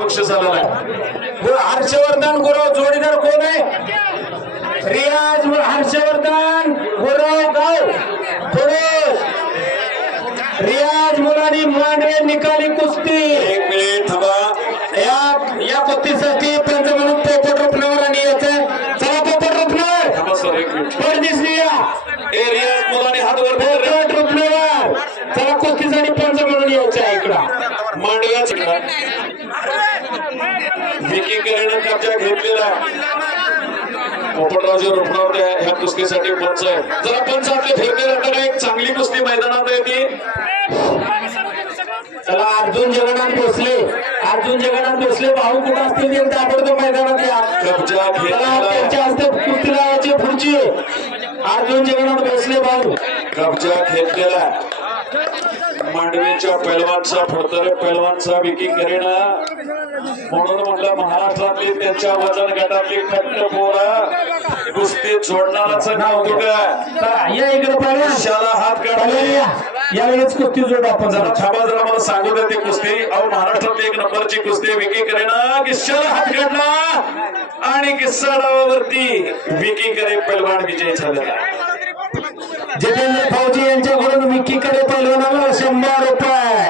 बक्षीस आलेलं आहे। हर्षवर्धन गुरव जोडीदार कोण आहे? रियाज हर्षवर्धन गुरव गाव पुरुष रियाज मुलानी मांडवे निकाली कुस्ती। एक मिनिट थांबा। या कुस्तीसाठी पंच म्हणून पोपट रुपनवर आणि याचं चला पोपट रुपनवर थांबा सर एक मिनिट। वर दिसली या ए रियाज मुलांनी हात वर कर। पोपट रुपनवर चला कुस्तीसाठी पंच म्हणून यायचं आहे इकडं मांडव्याच विकी करेनं कब्जा घेतलेला पोपटरावजी रुपणावर ह्या कुस्तीसाठी पंच आहे। जरा पंच आपले फिरते राहताना एक चांगली कुस्ती मैदानात आहे ती। चला अर्जुन जगन्नाथ भोसले भाऊ कुठं असतील ते ताबडतोब मैदानात या। कब्जा घेतलेला त्यांच्या हस्ते कुस्ती लावायची पुढची अर्जुन जगन्नाथ भोसले भाऊ कब्जा घेतलेला मांडवीच्या पैलवानचा फडतरे पैलवानचा विकी करेना म्हणून म्हटलं महाराष्ट्रातली त्यांच्या वजन गटातली खट्ट पोरा कुस्ती जोडणाराच नाव तुझं या इकडे पैलवान शाला हात काढले यावेळेस कुस्ती जोड आपण जरा थांबा जरा मला सांगू दे ती कुस्ती। अहो महाराष्ट्रातली एक नंबरची कुस्ती विकी करेना किस्साला हात काढला आणि किस्सा डावावरती विकी करे पैलवान विजय झालेला। जितेंद्र फौजी यांच्याकडून विकी करे पैलवानाला 100 रुपये।